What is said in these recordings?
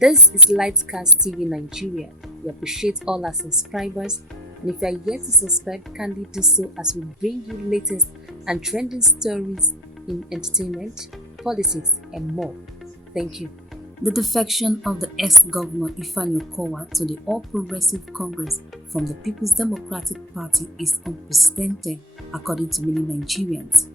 This is LightCast TV Nigeria. We appreciate all our subscribers, and if you are yet to subscribe, kindly do so as we bring you latest and trending stories in entertainment, politics, and more. Thank you. The defection of the ex-governor Ifeanyi Okowa to the All Progressive Congress from the People's Democratic Party is unprecedented, according to many Nigerians.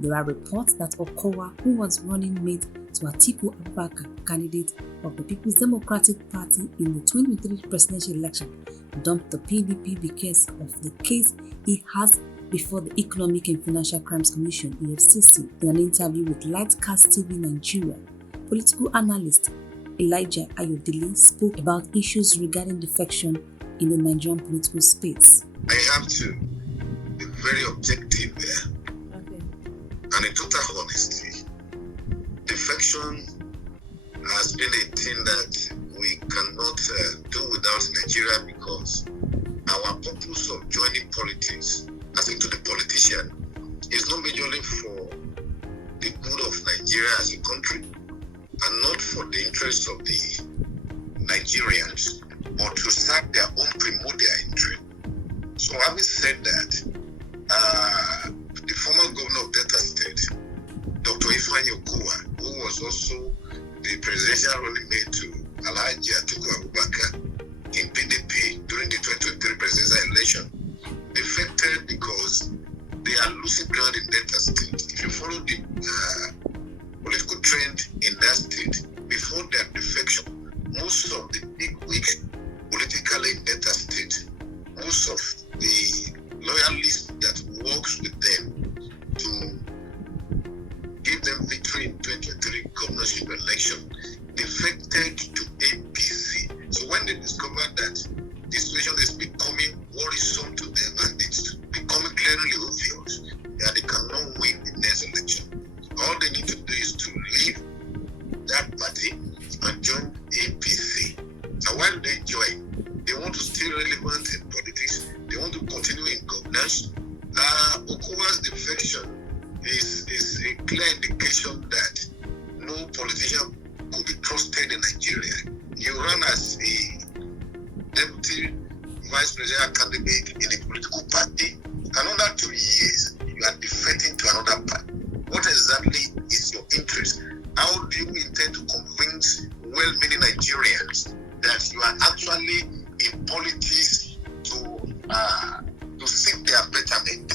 There are reports that Okowa, who was running mate to Atiku Abubakar, candidate of the People's Democratic Party in the 2023 presidential election, dumped the PDP because of the case he has before the Economic and Financial Crimes Commission (EFCC). In an interview with LightCast TV Nigeria, political analyst Elijah Ayodele spoke about issues regarding defection in the Nigerian political space. I have to be very objective there. And in total honesty, defection has been a thing that we cannot do without Nigeria, because our purpose of joining politics, as into the politician, is not majorly for the good of Nigeria as a country and not for the interests of the Nigerians, but to serve their own primordial interest. So having said that, the former governor of Delta State, Dr. Ifeanyi Okowa, who was also the presidential running mate to Alhaji Atiku Abubakar in PDP during the 2023 presidential election, defected because they are losing ground in Delta State. If you follow the political trend in that state, before their defection, most of the big wigs politically in Delta State, most of the loyalists that works with them to give them victory in 2023 governorship election defected to APC. So when they discovered that the situation is becoming worrisome to them and it's becoming glaringly obvious that they cannot win the next election, all they need to do is to leave that party and join APC. And while they join, they want to stay relevant in politics, they want to continue in governance. Okowa's defection is a clear indication that no politician could be trusted in Nigeria. You run as a deputy vice presidential candidate in a political party, another 2 years you are defecting to another party. What exactly is your interest? How do you intend to convince well-meaning Nigerians that you are actually in politics to seek their betterment?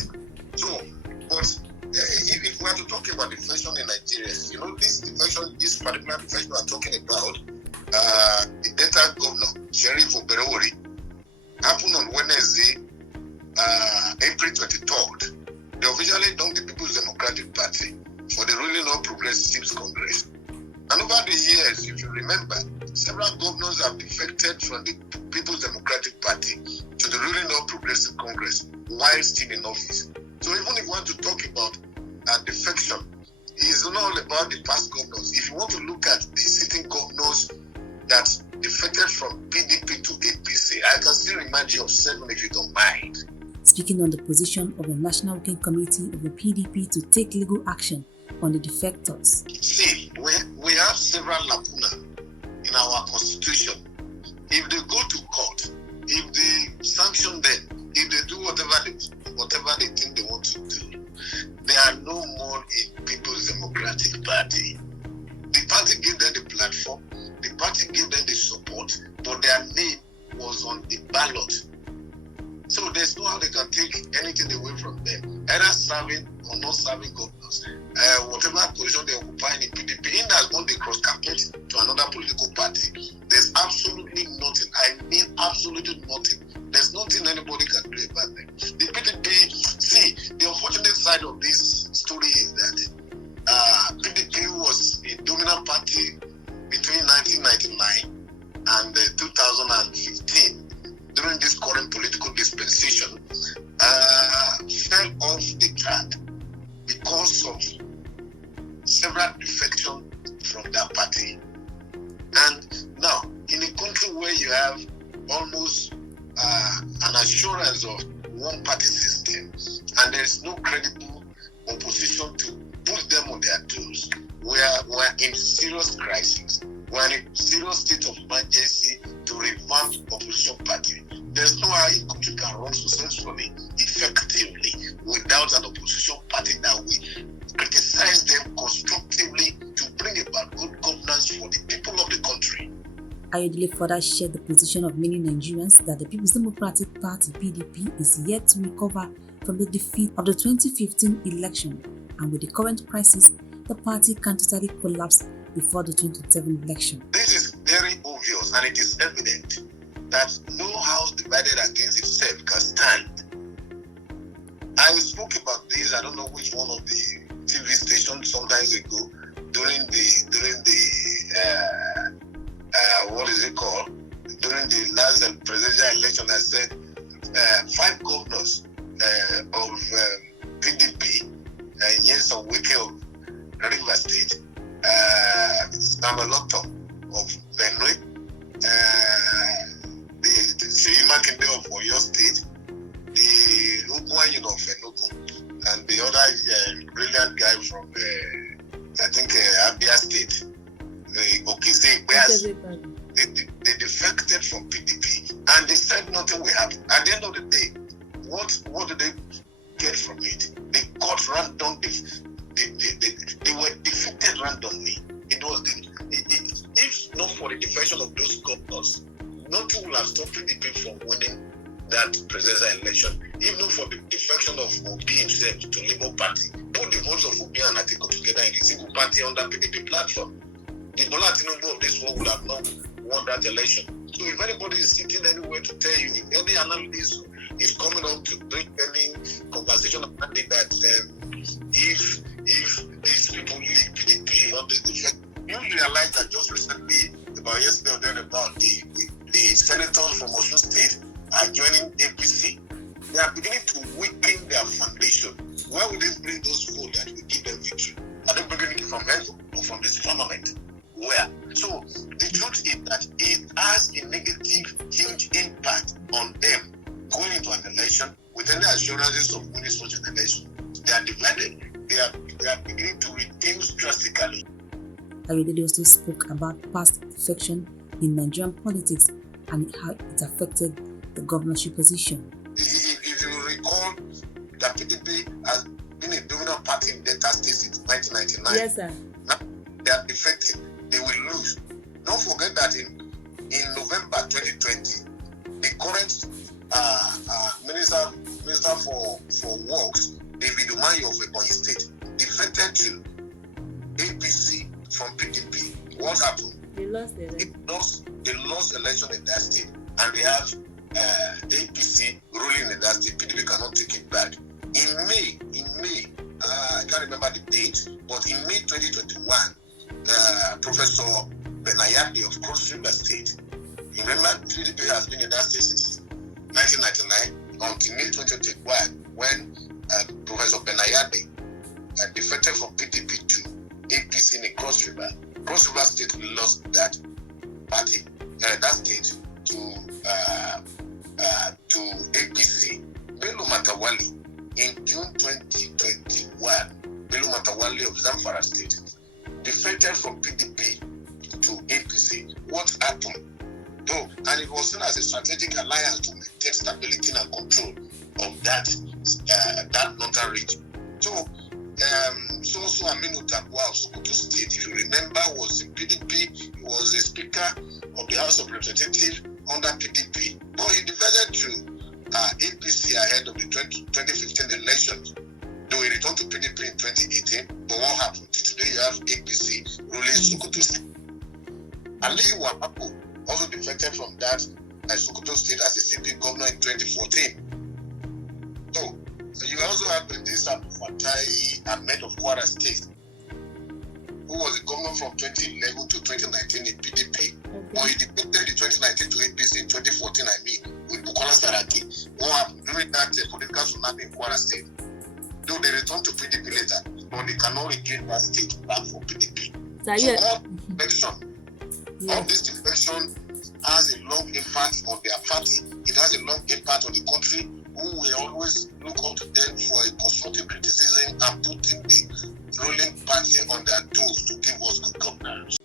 So, but if we are to talk about defection in Nigeria, you know, this particular defection we are talking about, the Delta governor, Sheriff Oborevwori, happened on Wednesday, April 23rd. They officially dumped the People's Democratic Party for the ruling All Progressives Congress. And over the years, if you remember, several governors have defected from the People's Democratic Party to the ruling All Progressive Congress while still in office. So even if you want to talk about defection, it's not all about the past governors. If you want to look at the sitting governors that defected from PDP to APC, I can still remind you of 7 if you don't mind. Speaking on the position of the National Working Committee of the PDP to take legal action on the defectors. See, we have several lacunae in our constitution. If they go to court, if they sanction them, if they do whatever they think they want to do, they are no more a People's Democratic Party. The party gave them the platform, the party gave them the support, but their name was on the ballot. So there's no how they can take anything away from them, either serving or not serving governors. Whatever position they occupy in PDP, in that when they cross campaign to another political party, there's absolutely nothing. I mean absolutely nothing. There's nothing anybody can do about them. The PDP, see, the unfortunate side of this story is that PDP was a dominant party between 1999 and 2015. During this current political dispensation, fell off the track because of several defections from that party. And now, in a country where you have almost an assurance of one-party system, and there is no credible opposition to put them on their toes, we are in serious crisis. We're in a serious state of emergency to revamp opposition party. There's no how a country can run successfully, effectively, without an opposition party that will criticize them constructively to bring about good governance for the people of the country. Ayodele further shared the position of many Nigerians that the People's Democratic Party (PDP) is yet to recover from the defeat of the 2015 election, and with the current crisis, the party can totally collapse before the 2027 election. This is very obvious, and it is evident that no house divided against itself can stand. I spoke about this, I don't know which one of the TV stations sometimes ago, during the what is it called? During the last presidential election, I said 5 governors of PDP, Nyesom Wike of River State, Samaloto of Benue, the Seyi Makinde of Oyo State, the Ifeanyi of Enugu, and the other brilliant guy from I think Abia State, the Okeze. They defected from PDP, and they said nothing will happen. At the end of the day, what did they get from it? They got random. They were defeated randomly. It was if not for the defection of those governors, nothing would have stopped PDP from winning that presidential election. If not for the defection of Obi himself to Labour Party, put the votes of Obi and Atiku together in a single party under PDP platform, the Bola Tinubu of this world would have not won that election. So if anybody is sitting anywhere to tell you, any analyst is coming up to bring any conversation about it, that if these people leave PDP on this defect, you realize that just recently, about yesterday or then, about the senators from Osun State are joining APC. They are beginning to weaken their foundation. Where would they bring those votes that will give them victory? Are they bringing it from heaven or from this firmament? Where? So the truth is that it has a negative, huge impact on them going into an election with any assurances of winning such an election. They are divided. They are beginning to reduce drastically. Ayodele also spoke about past defection in Nigerian politics and how it affected the governorship position. If you recall, the PDP has been a dominant party in Delta State since 1999. Yes, sir. Now they are defected. They will lose. Don't forget that in November 2020, the current minister for works, David Umahi of Ebonyi State, defected to APC from PDP. What happened? They lost the election. They lost election in that state, and they have APC ruling in that state. PDP cannot take it back. In May, I can't remember the date, but in May 2021, Professor Benayade of Cross River State, you remember PDP has been in that state since 1999 until May 2021, when Professor Benayade defected from PDP to APC in Cross River. Cross River State lost that party, that state to APC. Bello Matawali in June 2021, Bello Matawali of Zamfara State defected from PDP to APC. What happened? Though, and it was seen as a strategic alliance to maintain stability and control of that northern region. So Aminu Tabwa of Sokoto State, if you remember, was in PDP. He was a speaker of the House of Representatives under PDP, but he defected to APC ahead of the 2015 elections. Though he returned to PDP in 2018, but what happened? Today you have APC ruling Sokoto State. Aliyu Wapapo also defected from that Sokoto State as a CP governor in 2014. So you also have this Fatai Ahmed of Kwara State, who was the governor from 2011 to 2019 in PDP. But he defected in 2019 to APC in 2014, with Bukola Saraki. What happened during that political tsunami in Kwara State? Though they returned to PDP later, but they cannot regain that state back for PDP. All this defection has a long impact on their party. It has a long impact on the country, who will always look up to them for a constructive criticism and putting the ruling party on their toes to give us good governance.